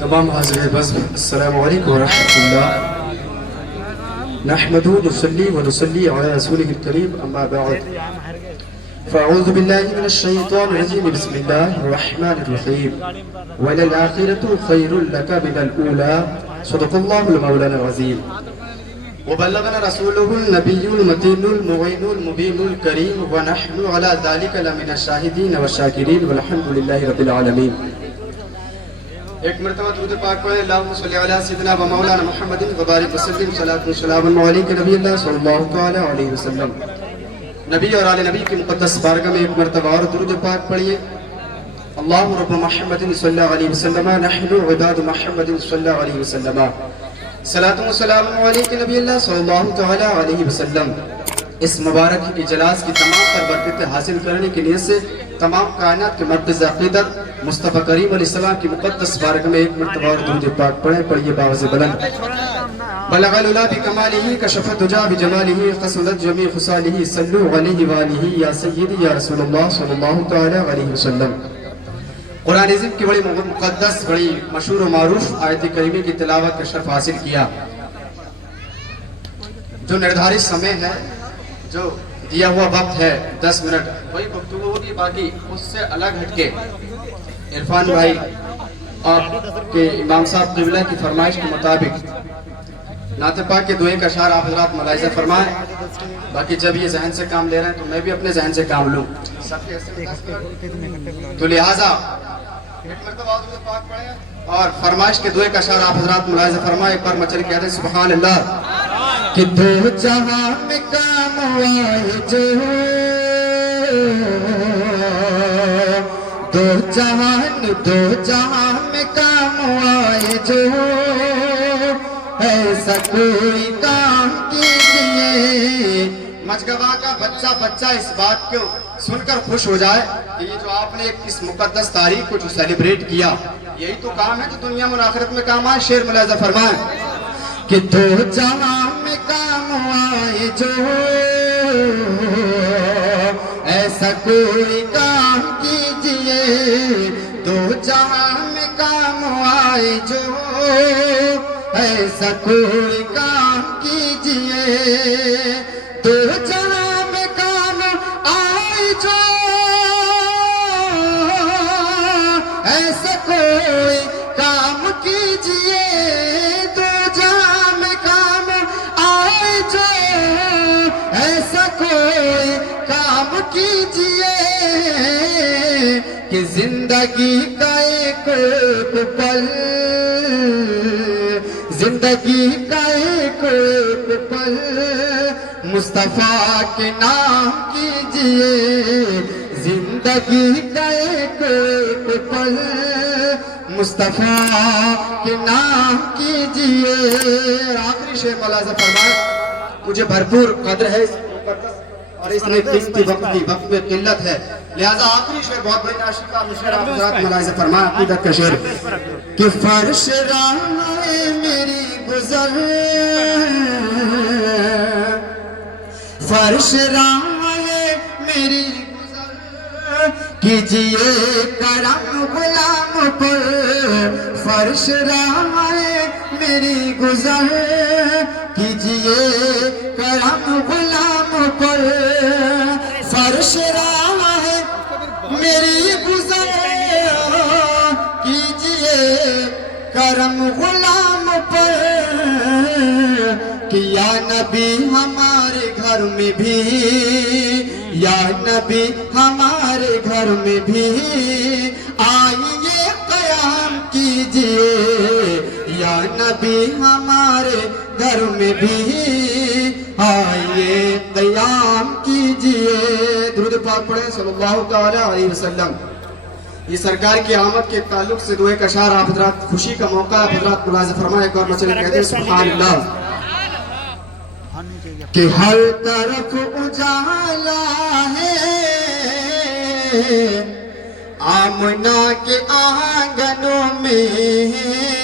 تمام حاضر بس السلام علیکم ورحمۃ اللہ نحمدہ نصلی ونصلی علی رسولہ الکریم اما بعد فاعوذ باللہ من الشیطان الرجیم بسم اللہ الرحمن الرحیم وللآخرة خیر لک من الأولى صدق اللہ المولانا العظیم وبلغنا رسوله النبی المتین المعین المبین الکریم ونحن على ذلك لمن الشاہدین والشاکرین والحمد للہ رب العالمین۔ ایک مرتبہ درود پاک پڑھیں، اللہم صلی علی سیدنا و مولانا محمد وبارک وسلم، صلاۃ و سلام علیک نبی اللہ صلی اللہ تعالی علیہ وسلم۔ نبی اور آل نبی کی مقدس بارگاہ میں ایک مرتبہ اور درود پاک پڑھیے۔ اللہ رب محمد صلی اللہ علیہ وسلم، نحن عباد محمد صلی اللہ علیہ وسلم، صلاۃ و سلام علیک نبی اللہ صلی اللہ تعالی علیہ وسلم۔ اس مبارک اجلاس کی تمام تر برکتیں حاصل کرنے کی نیت سے تمام کائنات کے مرکز عقیدت مصطفیٰ کریم علیہ السلام کی مقدس بارگاہ میں ایک مرتبہ اور درود پاک پڑھیں۔ پڑھیے باوز بلند۔ بلغ العلا بکمالہ کشف الدجا بجمالہ قصدت جمیع خصالہ صلو علیہ وآلہ یا سیدی یا رسول اللہ صلی اللہ تعالی علیہ وسلم۔ قرآن عظیم کی بڑی مقدس بڑی مشہور و معروف آیت کریمہ کی تلاوت کا شرف حاصل کیا۔ جو نردھارت سمے ہے، جو دیا ہوا وقت ہے 10 منٹ، وہی گفتگو ہوگی، باقی اس سے الگ ہٹ کے عرفان بھائی آپ کے امام صاحب قبلہ کی فرمائش کے مطابق نعت پاک کے دعائیں کا اشعار آپ حضرات ملاحظہ فرمائیں۔ باقی جب یہ ذہن سے کام لے رہے ہیں تو میں بھی اپنے ذہن سے کام لوں، تو لہٰذا ایک مرتبہ درود پاک پڑھیں اور فرمائش کے دعائیں کا اشعار آپ حضرات ملاحظہ فرمائیں۔ ایک بار مچل کہتے ہیں سبحان اللہ۔ کہ دو جہاں میں کام آئے جو، دو جہاں میں کام آئے جو، ایسا کوئی کام کیجئے۔ مجگوا کا بچہ اس بات کو سن کر خوش ہو جائے کہ یہ جو آپ نے اس مقدس تاریخ کو جو سیلیبریٹ کیا، یہی تو کام ہے جو دنیا میں آخرت میں کام آئے۔ شعر ملاحظہ فرمائیں کہ دو جہاں میں کام آئے جو، ایسا کوئی کام کیجئے۔ دو جہاں میں کام آئے جو، ایسا کوئی کام کیجئے۔ دو جہاں میں کام آئے جو، ایسا کوئی کام کیجئے۔ دو جہاں میں کام آئے جو، ایسا کوئی کام کیجئے کہ زندگی کا ایک پل، زندگی کا ایک پل مصطفیٰ کے نام کیجئے۔ زندگی کا ایک پل مصطفیٰ کے نام کیجئے۔ آخری شعر ملاحظہ فرمائیں، مجھے بھرپور قدر ہے اس مقدس اور اس میں وقت میں قلت ہے، لہذا آخری شعر بہت بڑی ناشر کا مشعر آپ حضرات ملاحظہ فرمائیں۔ عقیدت کا شعر کہ فرش راہ میری گزر، فرش راہ میری گزر کیجئے کرم غلام پر۔ فرش راہ میری گزر کیجئے کرم غلام پر۔ فرش راہ میری گزر کیجئے کرم غلام پر۔ کہ یا نبی ہمارے گھر میں بھی، یا نبی ہمارے گھر میں بھی آئیے قیام کیجئے۔ یا نبی ہمارے گھر میں بھی آئیے قیام کیجئے۔ درود پاک پڑھیں صلی اللہ تعالی علیہ وسلم۔ یہ سرکار کی آمد کے تعلق سے دعائے کا اشعار آپ حضرات، خوشی کا موقع آپ حضرات ملاحظہ فرمائیں۔ ایک اور مچلے کہتے ہیں سبحان اللہ۔ کہ ہر طرف اجالا ہے آمنہ کے آنگنوں میں،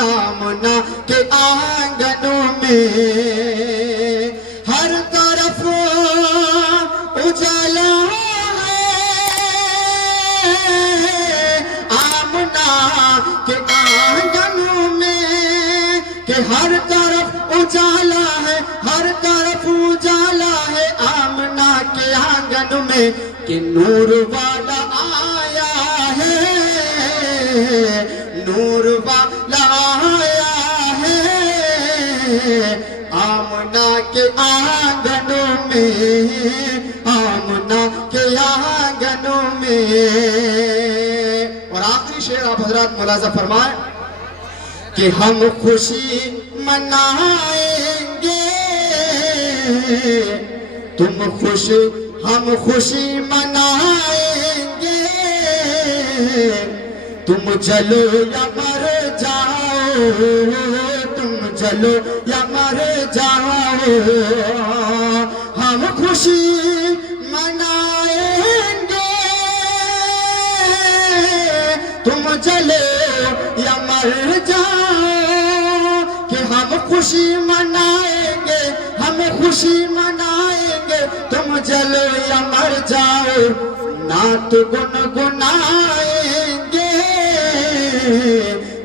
آمنہ کے آنگنوں میں ہر طرف اجالا ہے کے آنگنوں میں کہ ہر طرف اجالا ہے، ہر طرف اجالا ہے آمنہ کے آنگن میں کہ نور والا آیا ہے، نور والا آیا ہے آمنہ کے آنگنوں میں، آمنہ کے آنگنوں میں۔ اور آخری شعر آپ حضرات ملاحظہ فرمائیں کہ ہم خوشی منائیں گے، ہم خوشی منائیں گے، تم جلو یا مر جاؤ، تم جلو یا مر جاؤ، ہم خوشی منائیں گے، تم جلو یا مر جاؤ، کہ ہم خوشی منائیں گے، ہم خوشی منائیں گے، تم جلو یا مر جاؤ، نعت گنگنائیں گے،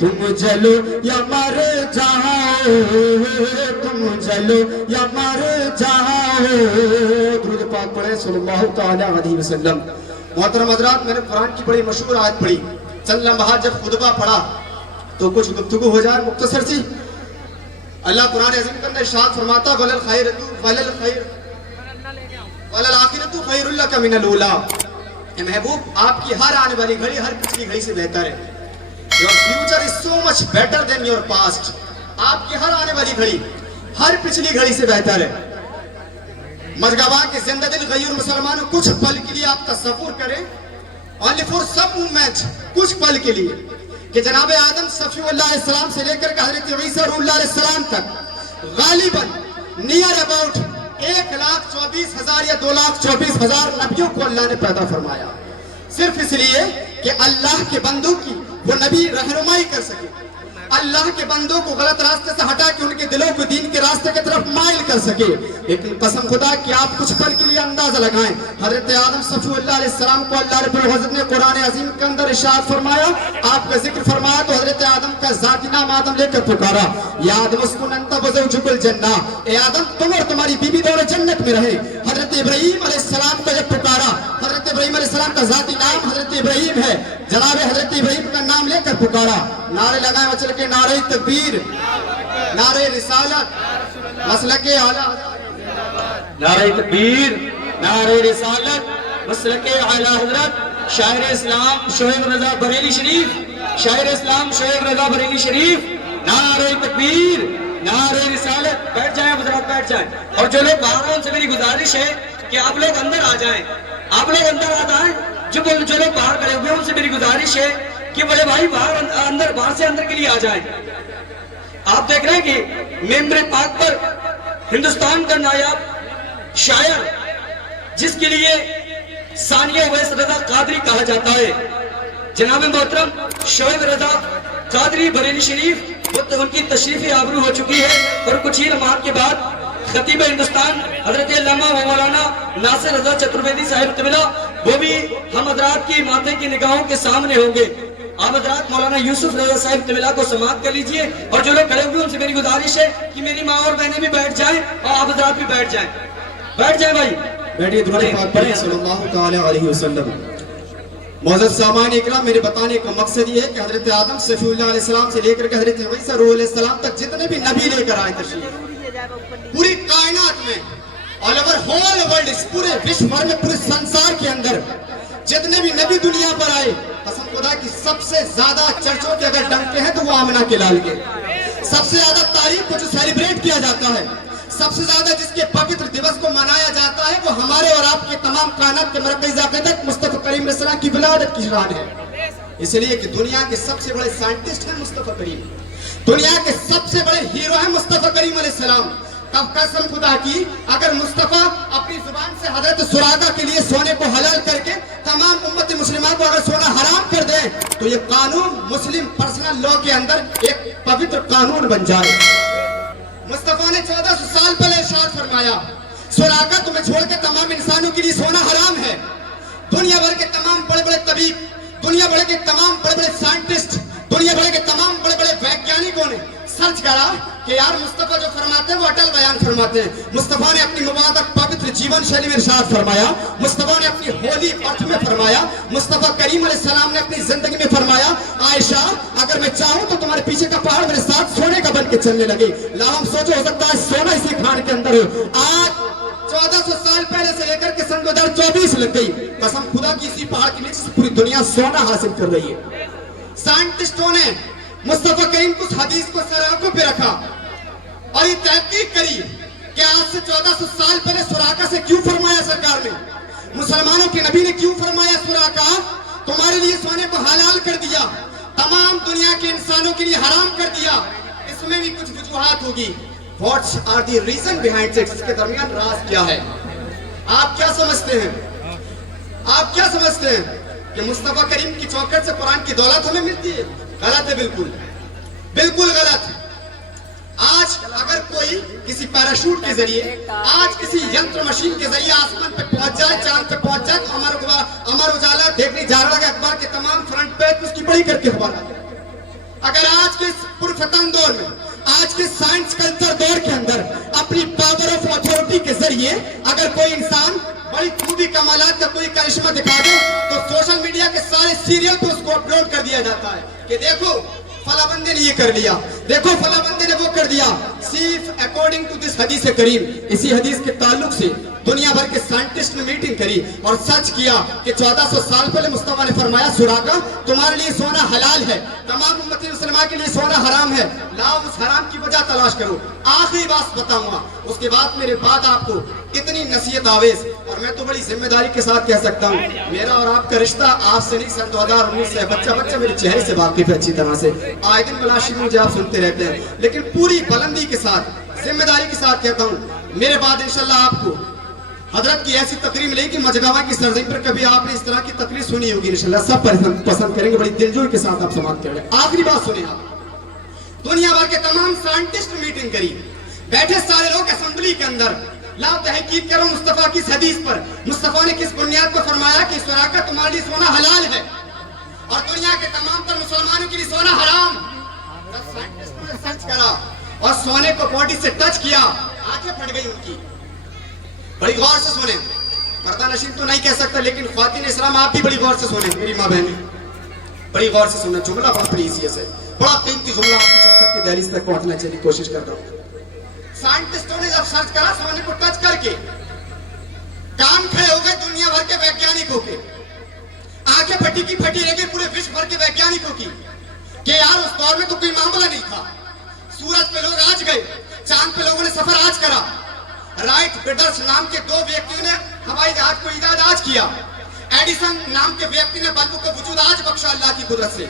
تم جلو یا مر جاؤ، تم جلو یا مر جاؤ۔ درود پاک پڑھیں صلی اللہ تعالی علیہ وسلم۔ محترم حضرات، میں نے قرآن کی بڑی مشہور آیت پڑھی، چند لمحات جب خطبہ پڑھا تو کچھ گفتگو ہو جائے مختصر سی۔ اللہ قرآن عظیم کے اندر ارشاد فرماتا وَلَلْآخِرَةُ خَيْرٌ لَكَ مِنَ الْأُولَىٰ۔ اے محبوب، آپ کی ہر آنے والی گھڑی ہر پچھلی گھڑی سے بہتر ہے۔ Your future is so much better than your past۔ آپ کی ہر آنے والی گھڑی ہر پچھلی گھڑی سے بہتر ہے۔ مجگبہ کے زندہ دل غیور مسلمانوں، کچھ پل کے لیے آپ تصور کریں، only for some moment، کچھ پل کے لیے، کہ جناب آدم صفی اللہ علیہ السلام سے لے کر کہ حضرت عیسیٰ روح اللہ علیہ السلام تک غالباً نیئر اباؤٹ 1,24,000 یا 2,24,000 نبیوں کو اللہ نے پیدا فرمایا، صرف اس لیے کہ اللہ کے بندوں کی وہ نبی رہنمائی کر سکے، اللہ کے بندوں کو غلط راستے سے ہٹا کے ان کے دلوں کو دین کے راستے کی طرف مائل کر سکے۔ لیکن قسم خدا کہ آپ کچھ پل کے لیے اندازہ لگائیں، حضرت آدم صفی اللہ علیہ السلام کو اللہ رب العزت نے قرآن عظیم کے اندر ارشاد فرمایا، آپ کا ذکر فرمایا تو حضرت آدم کا ذاتی نام آدم لے کر پکارا، یا آدم اسکن انت وزوجک الجنہ، اے آدم تم اور تمہاری بیوی دونوں جنت میں رہے۔ حضرت ابراہیم علیہ السلام کو جب پکارا، حضرت ابراہیم علیہ السلام کا ذاتی نام حضرت ابراہیم ہے، جناب حضرت ابراہیم کا نام لے کر پکارا، نعرے لگائیں وچل کے نعرہ تکبیر، نعرہ رسالت، مسلک اعلیٰ، نعرہ تکبیر، نعرہ رسالت، مسلک اعلیٰ حضرت شاعر اسلام شعیب رضا بریلی شریف، شاعر اسلام شعیب رضا بریلی شریف، نعرہ تکبیر، نعرہ رسالت۔ بیٹھ جائیں حضرات، بیٹھ جائیں، اور جو لوگ باہر ہیں ان سے میری گزارش ہے کہ آپ لوگ اندر آ جائیں، آپ لوگ اندر آ جائیں، جو لوگ باہر کھڑے ہوئے ہیں ان سے میری گزارش ہے کہ بڑے بھائی باہر سے اندر کے لیے آ جائیں۔ آپ دیکھ رہے ہیں کہ ممبر پاک پر ہندوستان کا نایاب شاعر، جس کے لیے ثانیہ اویس رضا قادری کہا جاتا ہے، جناب محترم شعیب رضا قادری بریلی شریف، وہ تو ان کی تشریف آبرو ہو چکی ہے، اور کچھ ہی لمحات کے بعد خطیب ہندوستان حضرت علامہ و مولانا ناصر رضا چترویدی صاحب طویلہ وہ بھی ہم حضرات کی ماتھے کی نگاہوں کے سامنے ہوں گے۔ آپ حضرات مولانا یوسف رضا صاحب طویلہ کو سماعت کر لیجئے، اور جو لوگ کھڑے ہوئے ان سے میری گزارش ہے کہ میری ماں اور بہنیں بھی بیٹھ جائیں اور آپ حضرات بھی بیٹھ جائیں، بیٹھ جائیں بھائی، بیٹھیے، درود پاک پڑھیں صلی اللہ تعالی علیہ وسلم۔ معزز سامعین اکرام، میرے بتانے کا مقصد یہ ہے کہ حضرت آدم صفی اللہ علیہ السلام سے لے کر کے حضرت عیسیٰ روح علیہ السلام تک جتنے بھی نبی لے کر آئے تشریف، پوری کائنات میں، all over whole world، اس پورے وشو بھر میں، پورے سنسار کے اندر جتنے بھی نبی دنیا پر آئے، قسم خدا کی سب سے زیادہ چرچوں کے اگر ڈنکے ہیں تو وہ آمنہ کے لال کے، سب سے زیادہ تاریخ کو جو سیلیبریٹ کیا جاتا ہے، سب سے زیادہ جس کے پوتر دیوس کو منایا جاتا ہے، وہ ہمارے اور آپ کے تمام کائنات کے مرکزی عقیدت مصطفیٰ کریم علیہ السلام کی ولادت کی شان ہے۔ اس لیے کہ دنیا کے سب سے بڑے سائنٹسٹ ہیں مصطفیٰ کریم، دنیا کے سب سے بڑے ہیرو ہیں مصطفیٰ کریم علیہ السلام۔ قسم خدا کی اگر مصطفیٰ اپنی زبان سے حضرت سراقہ کے لیے سونے کو حلال کر کے تمام امت مسلمہ کو اگر سونا حرام کر دے تو یہ قانون مسلم پرسنل لا کے اندر ایک پوتر قانون بن جائے۔ مصطفیٰ نے 1400 سال پہلے ارشاد فرمایا، سراقہ تمہیں چھوڑ کے تمام انسانوں کے لیے سونا حرام ہے۔ دنیا بھر کے تمام بڑے بڑے طبیب، دنیا بھر کے تمام بڑے بڑے سائنٹسٹ کرا کہ یار مصطفیٰ جو فرماتے ہیں وہ اٹل بیان فرماتے ہیں. مصطفیٰ نے اپنی مبارک پوتر جیون شیلی میں ارشاد فرمایا, مصطفیٰ نے اپنی ہولی ارتھ میں فرمایا, مصطفیٰ کریم علیہ السلام نے اپنی زندگی میں فرمایا, عائشہ اگر میں چاہوں تو تمہارے پیچھے کا پہاڑ میرے ساتھ سونے کا بن کے چلنے لگے. لاہم سوچو, ہو سکتا ہے سونا اسی کھان کے اندر ہو. آج 1400 سال پہلے سے لے کر کے سن 2024 لگ گئی, قسم خدا کی اسی پہاڑ کے نیچے سے پوری دنیا سونا حاصل کر رہی ہے. سائنٹسٹوں نے مصطفیٰ کریم کو اس حدیث کو سر آنکھوں پہ رکھا اور یہ تحقیق کری کہ آج سے 1400 سال پہلے سراقہ سے کیوں فرمایا سرکار نے, مسلمانوں کے نبی نے کیوں فرمایا سراقہ تمہارے لیے سونے کو حلال کر دیا, تمام دنیا کے انسانوں کے لیے حرام کر دیا. اس میں بھی کچھ وجوہات ہوگی. What are the reason behind it? اس کے درمیان راز کیا ہے؟ آپ کیا سمجھتے ہیں؟ آپ کیا سمجھتے ہیں کہ مصطفیٰ کریم کی چوکھٹ سے قرآن کی دولت ہمیں ملتی ہے؟ غلط ہے, بالکل بالکل غلط. آج اگر کوئی کسی پیراشوٹ کے ذریعے, آج کسی ینتر مشین کے ذریعے آسمان پہ پہنچ جائے, چاند پہ پہنچ جائے, تو امر اجالا دیکھنے جا رہا ہے اخبار کے تمام فرنٹ پیج اس کی بڑی کر کے خبر آئی. اگر آج کے اس پرفتن دور میں, آج کے سائنس کلچر دور کے اندر اپنی پاور آف اتھارٹی کے ذریعے اگر کوئی انسان بڑی خوبی کمالات کا کوئی کرشمہ دکھا دے تو سوشل میڈیا کے سارے سیریل پہ اس کو اپلوڈ کر دیا جاتا ہے کہ دیکھو فلاں بندے نے یہ کر لیا, دیکھو فلاں بندے نے وہ کر دیا. صرف اکارڈنگ ٹو دس حدیث کریم, اسی حدیث کے تعلق سے دنیا بھر کے سائنٹسٹ نے میٹنگ کری اور سچ کیا کہ 1400 سال پہلے مصطفیٰ نے فرمایا سراقہ تمہارے لیے سونا حلال ہے, تمام امت مسلمہ کے لیے سونا حرام ہے, لاؤ اس حرام کی وجہ تلاش کرو. آخری بات بتاؤں گا, اس کے بعد میرے بعد آپ کو اتنی نصیحت آویز, اور میں تو بڑی ذمہ داری کے ساتھ کہہ سکتا ہوں, میرا اور آپ کا رشتہ آپ سے نہیں سن 2019 سے, بچہ میرے چہرے سے واقف ہے اچھی طرح سے, آئے دن ملاشی مجھے آپ سنتے رہتے ہیں, لیکن پوری بلندی کے ساتھ ذمہ داری کے ساتھ کہتا ہوں, میرے بعد انشاءاللہ آپ کو حضرت کی ایسی تقریر ملے گی مجگاوا کی سرزمین پر کبھی آپ نے اس طرح کی تقریر سنی ہوگی انشاءاللہ, سب پسند کریں گے, بڑی دلجوئی کے ساتھ آپ سماعت کر رہے ہیں. آخری بات سنیں آپ, دنیا بھر کے تمام سائنٹسٹ میٹنگ کری, بیٹھے سارے لوگ اسمبلی کے اندر, لاؤ تحقیق کرو مصطفیٰ کی اس حدیث پر, مصطفیٰ نے کس بنیاد پر فرمایا کہ سراقہ تمہارے لیے سونا حلال ہے اور دنیا کے تمام تر مسلمانوں کے لیے سونا حرام. سائنٹسٹوں نے سرچ کرا اور سونے کو باڈی سے ٹچ کیا, آنکھیں پھٹ گئی ان کی. بڑی غور سے سنیں, پردہ نشین تو نہیں کہہ سکتا لیکن خواتین اسلام آپ بھی بڑی غور سے سنیں, میری ماں بہنیں بڑی غور سے سنیں, جملہ بڑا پریسیس ہے, بڑا قیمتی جملہ آپ کی چوکھٹ کی دہلیز تک پہنچنا چاہیے, کوشش کر رہا ہوں. سائنٹسٹوں نے جب سرچ کرا سونے کو ٹچ کر کے, کان کھڑے ہو گئے دنیا بھر کے ویگیانکوں کے, آنکھیں پھٹی کی پھٹی رہ گئی پورے وشو بھر کے ویگیانکوں کی کہ یار اس دور میں تو کوئی معاملہ نہیں تھا, سورج پہ لوگ آج گئے, چاند پہ لوگوں نے سفر آج کرا, رائٹ برڈرز نام کے 2 ویکتیوں نے ہوائی جہاز کو ایجاد آج کیا, ایڈیسن نام کے ویکتی نے بلبوں کو وجود آج بخشا اللہ کی قدرت سے,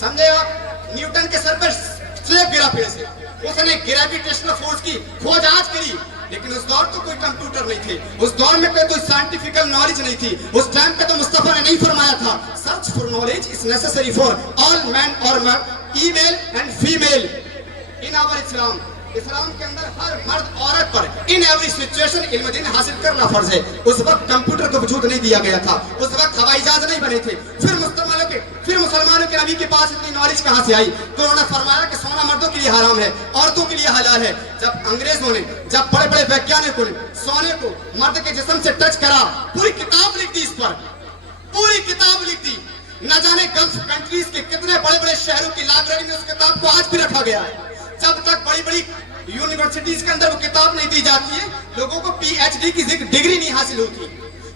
سمجھے آپ. نیوٹن کے سر پر سلیب گرا پیڑ سے, اس نے گریویٹیشنل فورس کی کھوج آج کری, لیکن اس دور تو کوئی کمپیوٹر نہیں تھے, اس دور میں کوئی سائنٹیفیکل نالج نہیں تھی, اس ٹائم پہ تو مصطفیٰ نے نہیں فرمایا تھا search for knowledge is necessary for all men اور ای میل اینڈ فیمیل ان آور اسلام. اسلام کے اندر ہر مرد عورت پر ان ایوری سچویشن علم دین حاصل کرنا فرض ہے. اس وقت کمپیوٹر کو وجود نہیں دیا گیا تھا, اس وقت ہوائی جہاز نہیں بنے تھے, پھر مسلمانوں کے نبی کے پاس اتنی نالج کہاں سے آئی تو انہوں نے فرمایا کہ سونا مردوں کے لیے حرام ہے, عورتوں کے لیے حلال ہے. جب انگریزوں نے, جب بڑے بڑے ویگیانکوں نے سونے کو مرد کے جسم سے ٹچ کرا, پوری کتاب لکھ دی, اس پر پوری کتاب لکھ دی, نہ جانے گلف کنٹریز کے کتنے بڑے بڑے شہروں کی لائبریری میں اس کتاب کو آج بھی رکھا گیا ہے. جب تک بڑی بڑی یونیورسٹیز کے اندر وہ کتاب نہیں دی جاتی ہے, لوگوں کو پی ایچ ڈی کی ڈگری نہیں حاصل ہوتی,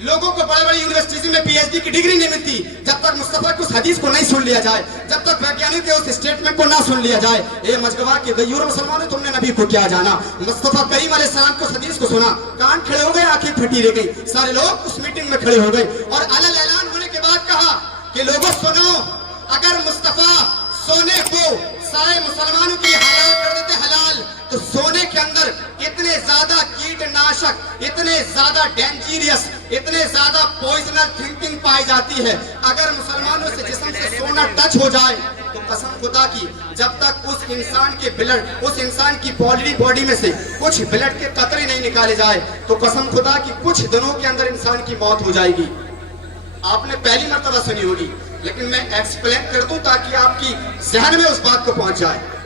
لوگوں کو بڑے بڑے یونیورسٹیز میں پی ایچ ڈی کی ڈگری نہیں ملتی, جب تک مصطفیٰ کی اس حدیث کو نہیں سن لیا جائے, جب تک ویگیانک کے اس اسٹیٹمنٹ کو نہ سن لیا جائے. اے مجگوا کے غیور مسلمانوں, تم نے نبی کو کیا جانا, مصطفیٰ کریم علیہ السلام کو اس حدیث کو سنا, کان کھڑے ہو گئے, آنکھیں پھٹی رہ گئی, سارے لوگ اس میٹنگ میں کھڑے ہو گئے اور علل اعلان ہونے کے بعد کہا کہ لوگوں سنو, اگر مصطفیٰ سونے کو سارے مسلمانوں کی حلال کر دیتے حلال, تو سونے کے اندر اتنے زیادہ کیٹ ناشک, اتنے زیادہ ڈینجیریس, اتنے زیادہ پوائزنر تھنکنگ پائی جاتی ہے. اگر مسلمانوں سے جسم سے سونا ٹچ ہو جائے تو قسم خدا کی جب تک اس انسان کے بلڈ, اس انسان کی باڈی میں سے کچھ بلڈ کے قطرے نہیں نکالے جائے تو قسم خدا کی کچھ دنوں کے اندر انسان کی موت ہو جائے گی. آپ نے پہلی مرتبہ سنی ہوگی لیکن میں ایکسپلین کر دوں تاکہ آپ کی ذہن میں اس بات کو پہنچ جائے.